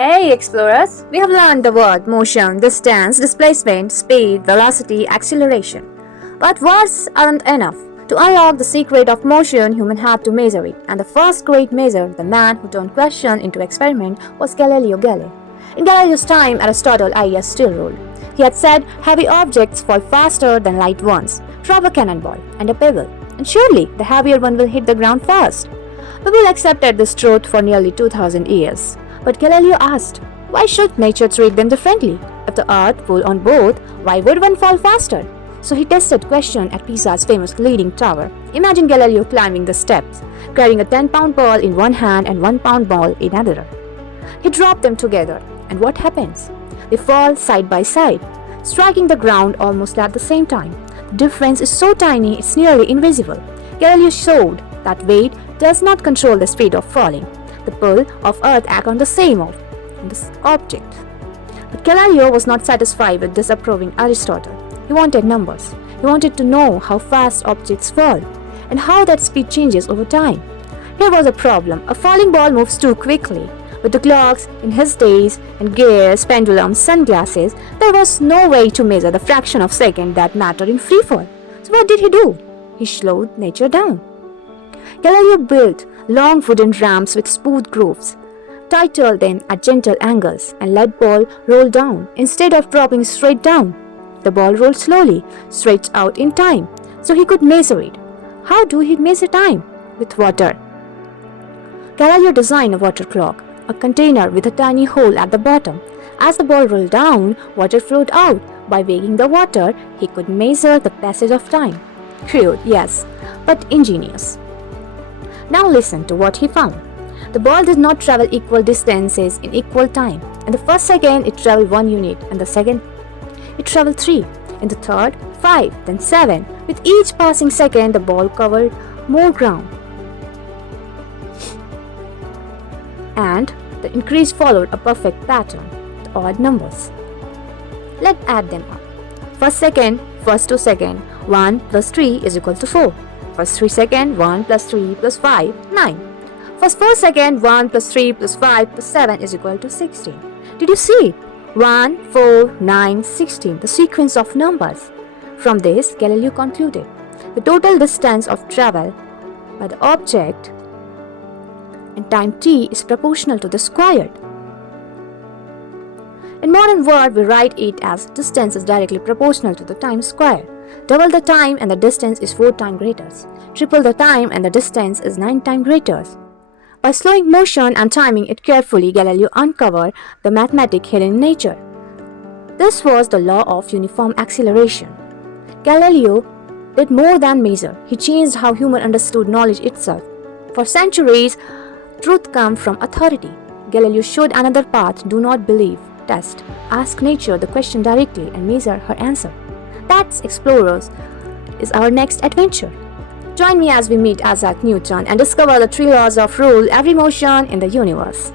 Hey explorers, we have learned the word motion, distance, displacement, speed, velocity, acceleration. But words aren't enough. To unlock the secret of motion, humans had to measure it. And the first great measure, the man who turned question into experiment, was Galileo Galilei. In Galileo's time, Aristotle's ideas still ruled. He had said heavy objects fall faster than light ones. Drop a cannonball and a pebble, and surely the heavier one will hit the ground first. People accepted this truth for nearly 2000 years. But Galileo asked, why should nature treat them differently? If the earth pulled on both, why would one fall faster? So he tested question at Pisa's famous leaning tower. Imagine Galileo climbing the steps, carrying a 10-pound ball in one hand and 1-pound ball in another. He dropped them together, and what happens? They fall side by side, striking the ground almost at the same time. The difference is so tiny it's nearly invisible. Galileo showed that weight does not control the speed of falling. The pull of earth acts on the same of this object. But Galileo was not satisfied with disapproving Aristotle. He wanted numbers. He wanted to know how fast objects fall and how that speed changes over time. Here was a problem. A falling ball moves too quickly. With the clocks in his days and gears, pendulums, sunglasses, there was no way to measure the fraction of second that mattered in free fall. So what did he do? He slowed nature down. Galileo built long wooden ramps with smooth grooves, titled them at gentle angles, and let ball roll down instead of dropping straight down. The ball rolled slowly, stretched out in time, so he could measure it. How do he measure time? With water. Galileo designed a water clock, a container with a tiny hole at the bottom. As the ball rolled down, water flowed out. By weighing the water, he could measure the passage of time. Crude, yes, but ingenious. Now listen to what he found. The ball did not travel equal distances in equal time. In the first second, it traveled 1 unit. In the second, it traveled 3. In the third, 5, then 7. With each passing second, the ball covered more ground. And the increase followed a perfect pattern, the odd numbers. Let's add them up. First second, first 2 second, 1 plus 3 is equal to 4. First 3 second, 1 plus 3 plus 5, 9. First 4 second, 1 plus 3 plus 5 plus 7 is equal to 16. Did you see? 1, 4, 9, 16, the sequence of numbers. From this, Galileo concluded the total distance of travel by the object in time t is proportional to the squared. In modern world, we write it as distance is directly proportional to the time square. Double the time and the distance is 4 times greater. Triple the time and the distance is 9 times greater. By slowing motion and timing it carefully, Galileo uncovered the mathematics hidden in nature. This was the law of uniform acceleration. Galileo did more than measure. He changed how humans understood knowledge itself. For centuries, truth comes from authority. Galileo showed another path: do not believe, test. Ask nature the question directly and measure her answer. That's Explorers is our next adventure. Join me as we meet Isaac Newton and discover the 3 laws of rule every motion in the universe.